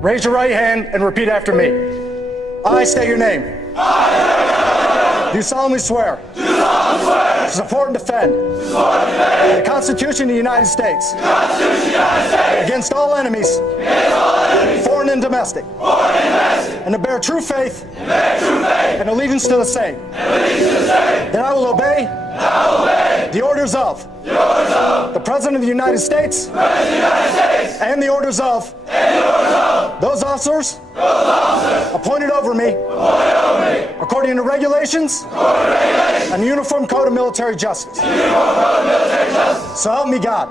Raise your right hand and repeat after me. I state your name. Do solemnly swear. To support and defend. The Constitution of the United States. Against all enemies. Foreign and domestic. And to bear true faith. And allegiance to the same. That I will obey. The orders of. The President of the United States. And the orders of. Those officers. Appointed over me. According to regulations. And the Uniform Code of Military Justice. So help me God.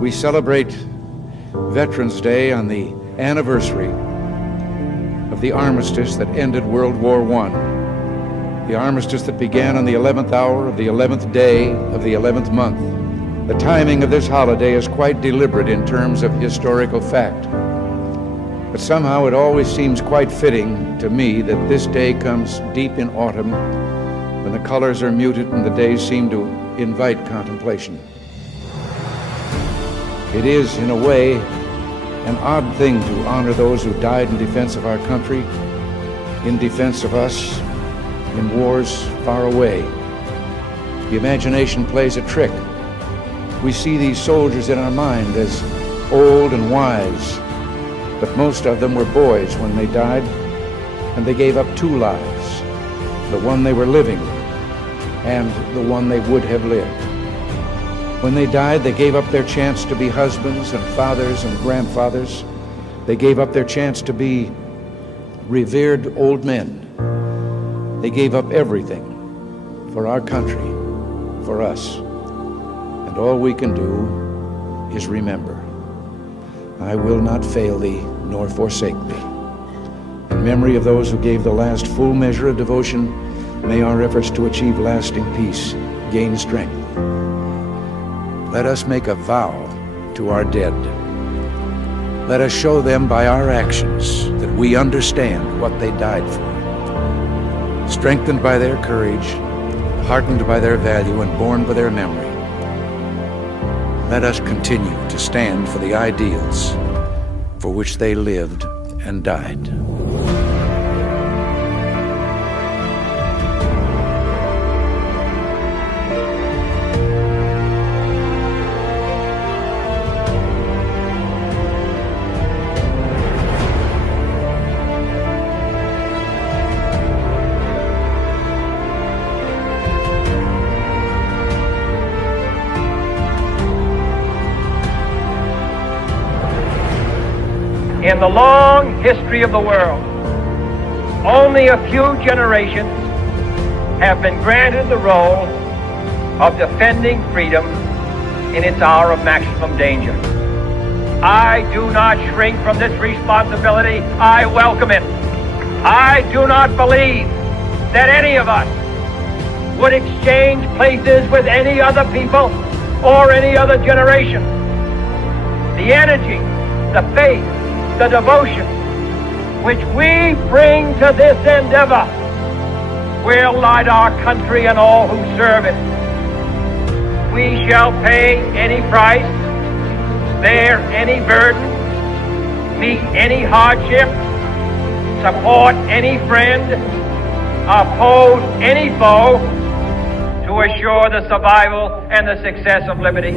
We celebrate Veterans Day on the anniversary of the armistice that ended World War I, the armistice that began on the 11th hour of the 11th day of the 11th month. The timing of this holiday is quite deliberate in terms of historical fact, but somehow it always seems quite fitting to me that this day comes deep in autumn when the colors are muted and the days seem to invite contemplation. It is, in a way, an odd thing to honor those who died in defense of our country, in defense of us, in wars far away. The imagination plays a trick. We see these soldiers in our mind as old and wise, but most of them were boys when they died, and they gave up two lives, the one they were living and the one they would have lived. When they died, they gave up their chance to be husbands and fathers and grandfathers. They gave up their chance to be revered old men. They gave up everything for our country, for us. And all we can do is remember. I will not fail thee, nor forsake thee. In memory of those who gave the last full measure of devotion, may our efforts to achieve lasting peace gain strength. Let us make a vow to our dead. Let us show them by our actions that we understand what they died for. Strengthened by their courage, heartened by their value, and borne by their memory, let us continue to stand for the ideals for which they lived and died. In the long history of the world, only a few generations have been granted the role of defending freedom in its hour of maximum danger. I do not shrink from this responsibility. I welcome it. I do not believe that any of us would exchange places with any other people or any other generation. The energy, the faith, the devotion which we bring to this endeavor will light our country and all who serve it. We shall pay any price, bear any burden, meet any hardship, support any friend, oppose any foe to assure the survival and the success of liberty.